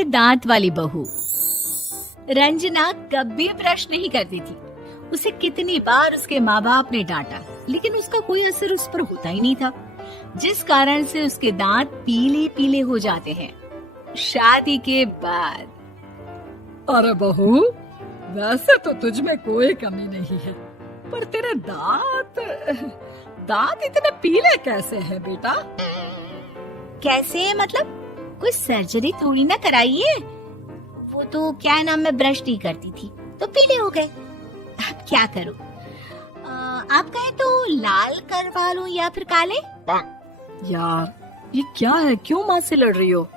पीले दांत वाली बहू। रंजना कभी ब्रश नहीं करती थी। उसे कितनी बार उसके माँ बाप ने डांटा, लेकिन उसका कोई असर उस पर होता ही नहीं था, जिस कारण से उसके दांत पीले पीले हो जाते हैं। शादी के बाद। अरे बहू, वैसे तो तुझ में कोई कमी नहीं है, पर तेरे दांत इतने पीले कैसे हैं बेटा? कैसे मतलब? कोई सर्जरी थोड़ी ना कराई है। वो तो क्या नाम, मैं ब्रश नहीं करती थी तो पीले हो गए। अब क्या करूं? आप कहें तो लाल करवा लूं या फिर काले? यार ये क्या है, क्यों माँ से लड़ रही हो?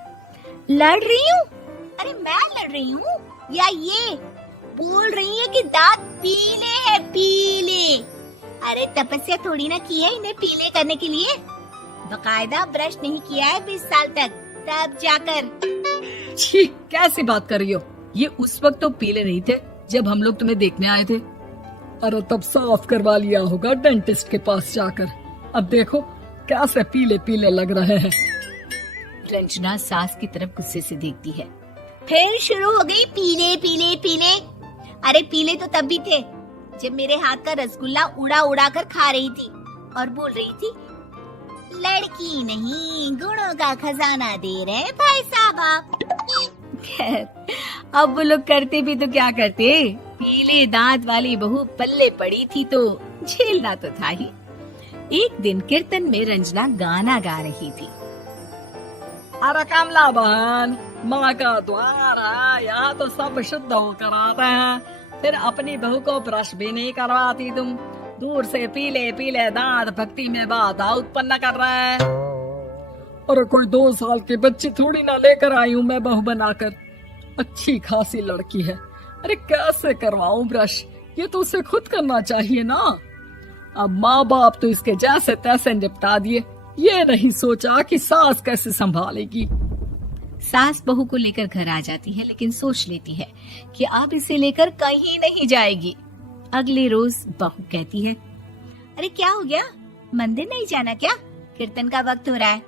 लड़ रही हूँ? अरे मैं लड़ रही हूँ या ये बोल रही है कि दांत पीले हैं, पीले। अरे तपस्या थोड़ी ना की है इन्हें पीले करने के लिए। बकायदा ब्रश नहीं किया है 20 साल तक, तब जाकर। छी, कैसी बात कर रही हो? ये उस वक्त तो पीले नहीं थे जब हम लोग तुम्हें देखने आए थे। अरे तब साफ करवा लिया होगा डेंटिस्ट के पास जाकर। अब देखो कैसे पीले पीले लग रहे हैं। रंजना सास की तरफ गुस्से से देखती है। फिर शुरू हो गई पीले पीले पीले। अरे पीले तो तब भी थे जब मेरे हाथ का रसगुल्ला उड़ा उड़ा कर खा रही थी और बोल रही थी, लड़की नहीं गुणों का खजाना दे रहे भाई साहब आप। खैर, अब वो लोग करते भी तो क्या करते, पीले दांत वाली बहू पल्ले पड़ी थी तो झेलना तो था ही। एक दिन कीर्तन में रंजना गाना गा रही थी। अरे कमला बहन, माँ का द्वार है, यहाँ तो सब शुद्ध होकर आते हैं, फिर अपनी बहू को ब्रश भी नहीं करवाती तुम। दूर से पीले पीले दांत भक्ति में बाधा उत्पन्न कर रहे हैं। अरे कोई 2 साल के बच्ची थोड़ी ना लेकर आई हूँ मैं बहू बनाकर। अच्छी खासी लड़की है, अरे कैसे करवाऊं ब्रश? ये तो उसे खुद करना चाहिए ना। अब माँ बाप तो इसके जैसे तैसे निपटा दिए, ये नहीं सोचा कि सास कैसे संभालेगी। सास बहू को लेकर घर आ जाती है, लेकिन सोच लेती है कि अब इसे लेकर कहीं नहीं जाएगी। अगले रोज बहू कहती है, अरे क्या हो गया, मंदिर नहीं जाना क्या? कीर्तन का वक्त हो रहा है।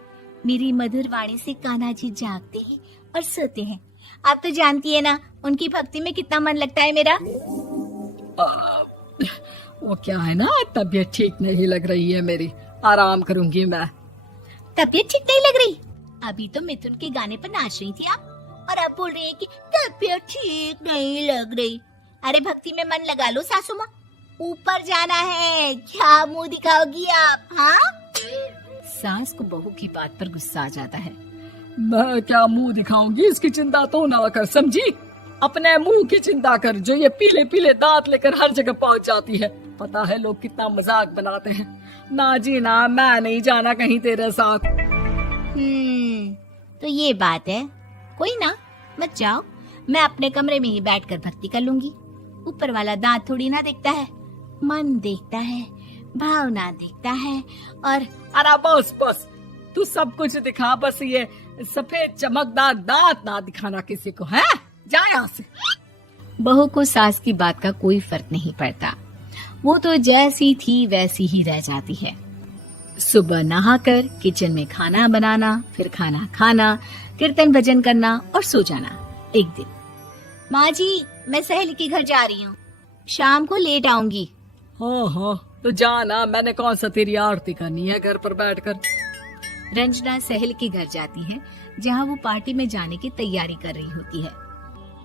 मेरी मधुर वाणी से कान्हा जी जागते हैं और सोते हैं। आप तो जानती है ना उनकी भक्ति में कितना मन लगता है मेरा। वो क्या है ना, तबीयत ठीक नहीं लग रही है मेरी, आराम करूंगी मैं। तबीयत ठीक नहीं लग रही? अभी तो मिथुन के गाने पर नाच रही थी आप, और अब बोल रही है कि तबीयत ठीक नहीं लग रही। अरे भक्ति में मन लगा लो सासू माँ, ऊपर जाना है, क्या मुंह दिखाओगी आप? हाँ? सास को बहू की बात पर गुस्सा आ जाता है। मैं क्या मुंह दिखाऊंगी, इसकी चिंता तो ना कर, समझी? अपने मुंह की चिंता कर, जो ये पीले पीले दांत लेकर हर जगह पहुंच जाती है। पता है लोग कितना मजाक बनाते हैं। ना जी ना, मैं नहीं जाना कहीं तेरे साथ। तो ये बात है। कोई ना, मत जाओ, मैं अपने कमरे में ही बैठकर भक्ति कर लूंगी। ऊपर वाला दांत थोड़ी ना देखता है, मन देखता है, भावना देखता है। और अरे बस बस, तू सब कुछ दिखा, बस ये सफेद चमकदार दांत ना दिखाना किसी को, है? जा यहाँ से। बहू को सास की बात का कोई फर्क नहीं पड़ता, वो तो जैसी थी वैसी ही रह जाती है। सुबह नहाकर किचन में खाना बनाना, फिर खाना खाना, कीर्तन भजन करना और सो जाना। एक दिन, माँ जी मैं सहेली के घर जा रही हूँ, शाम को लेट आऊंगी। हाँ हाँ तो जाना, मैंने कौन सा तेरी आरती करनी है घर पर बैठकर। रंजना सहेली के घर जाती है, जहाँ वो पार्टी में जाने की तैयारी कर रही होती है।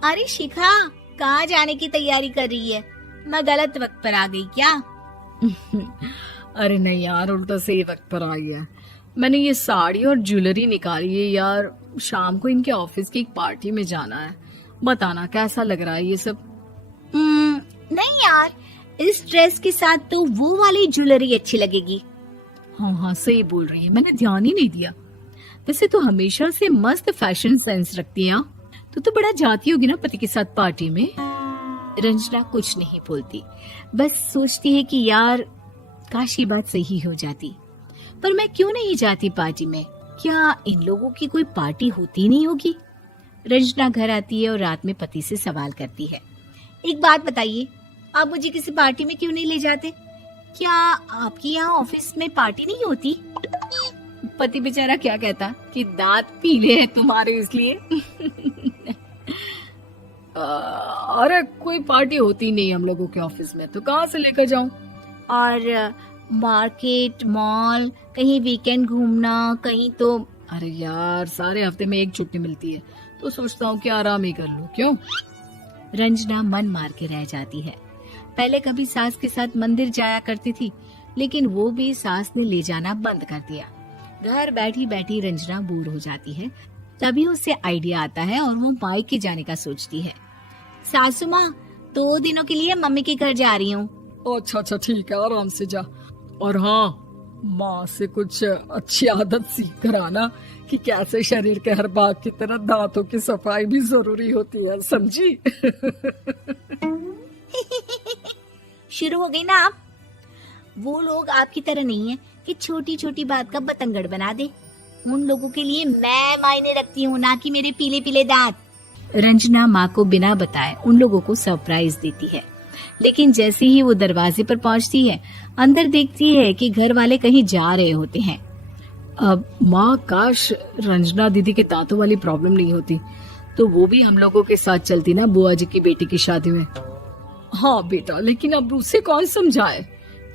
अरे शिखा, कहाँ जाने की तैयारी कर रही है? मैं गलत वक्त पर आ गई क्या? अरे नहीं यार, उल्टा सही वक्त पर आ गया। मैंने ये साड़ी और ज्वेलरी निकाली है यार, शाम को इनके ऑफिस की एक पार्टी में जाना है। बताना कैसा लग रहा है ये सब? नहीं यार, इस ड्रेस के साथ तो वो वाली ज्वेलरी अच्छी लगेगी। हाँ हाँ सही बोल रही है, मैंने ध्यान ही नहीं दिया। वैसे तो हमेशा से मस्त फैशन सेंस रखती है। तो बड़ा जाती होगी ना पति के साथ पार्टी में। रंजना कुछ नहीं बोलती, बस सोचती है कि यार काश ये बात सही हो जाती, पर मैं क्यों नहीं जाती पार्टी में? क्या इन लोगों की कोई पार्टी होती नहीं होगी? रंजना घर आती है और रात में पति से सवाल करती है, एक बात बताइए, आप मुझे किसी पार्टी में क्यों नहीं ले जाते? क्या आपके यहाँ ऑफिस में पार्टी नहीं होती? पति बेचारा क्या कहता कि दांत पीले हैं तुम्हारे इसलिए। अरे कोई पार्टी होती नहीं हम लोगों के ऑफिस में, तो कहाँ से लेकर जाऊं? और मार्केट, मॉल, कहीं वीकेंड घूमना, कहीं तो। अरे यार, सारे हफ्ते में एक छुट्टी मिलती है, तो सोचता हूँ कि आराम ही कर लूं। क्यों? रंजना मन मार के रह जाती है। पहले कभी सास के साथ मंदिर जाया करती थी, लेकिन वो भी सास ने ले जाना बंद कर दिया। घर बैठी बैठी रंजना बोर हो जाती है। तभी उसे आइडिया आता है और वो मायके जाने का सोचती है। सासू माँ, 2 दिनों के लिए मम्मी के घर जा रही हूँ। अच्छा ठीक है, आराम से जा। और हाँ, माँ से कुछ अच्छी आदत सीख कर आना कि कैसे शरीर के हर भाग की तरह दांतों की सफाई भी जरूरी होती है, समझी? शुरू हो गई ना आप। वो लोग आपकी तरह नहीं है कि छोटी छोटी बात का बतंगड़ बना दे। उन लोगों के लिए मैं मायने रखती हूँ, ना कि मेरे पीले पीले दांत। रंजना माँ को बिना बताए उन लोगों को सरप्राइज देती है, लेकिन जैसे ही वो दरवाजे पर पहुंचती है, अंदर देखती है कि घर वाले कहीं जा रहे होते हैं। अब माँ, काश रंजना दीदी के दांतों वाली प्रॉब्लम नहीं होती, तो वो भी हम लोगों के साथ चलती ना बुआ जी की बेटी की शादी में। हाँ बेटा, लेकिन अब उसे कौन समझाए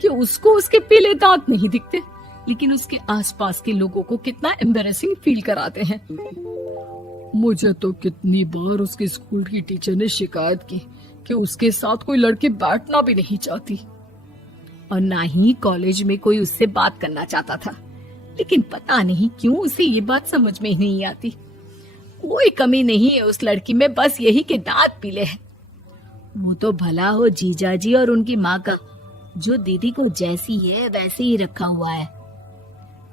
कि उसको उसके पीले दांत नहीं दिखते, लेकिन उसके आसपास के लोगों को कितना एम्बैरेसिंग फील कराते हैं। मुझे तो कितनी बार उसके स्कूल की टीचर ने शिकायत की कि उसके साथ कोई लड़की बैठना भी नहीं चाहती, और ना ही कॉलेज में कोई उससे बात करना चाहता था। लेकिन पता नहीं क्यों उसे ये बात समझ में ही नहीं आती। कोई कमी नहीं है उस लड़की में, बस यही कि दांत पीले हैं। वो तो भला हो जीजा जी और उनकी माँ का, जो दीदी को जैसी है वैसे ही रखा हुआ है।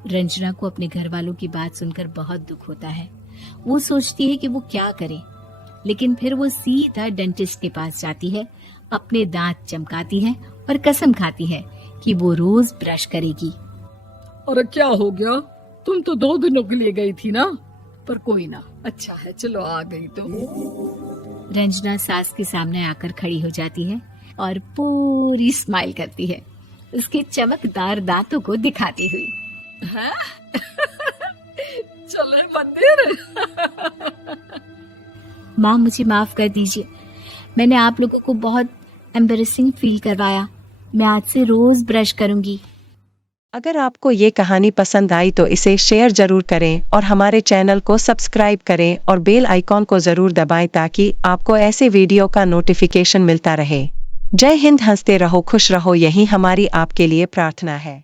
रंजना को अपने घर वालों की बात सुनकर बहुत दुख होता है। वो सोचती है कि वो क्या करे, लेकिन फिर वो सीधा डेंटिस्ट के पास जाती है, अपने दांत चमकाती है और कसम खाती है कि वो रोज ब्रश करेगी। अरे क्या हो गया? तुम तो 2 दिनों के लिए गई थी ना, पर कोई ना, अच्छा है, चलो आ गई तो। रंजना सास के सामने आकर खड़ी हो जाती है और पूरी स्माइल करती है, उसके चमकदार दांतों को दिखाती हुई। हैं? चले मंदिर? माँ, मुझे माफ कर दीजिए, मैंने आप लोगों को बहुत एम्बैरेसिंग फील करवाया। मैं आज से रोज ब्रश करूंगी। अगर आपको ये कहानी पसंद आई तो इसे शेयर जरूर करें और हमारे चैनल को सब्सक्राइब करें और बेल आइकॉन को जरूर दबाएं ताकि आपको ऐसे वीडियो का नोटिफिकेशन मिलता रहे। जय हिंद, हंसते रहो, खुश रहो, यही हमारी आपके लिए प्रार्थना है।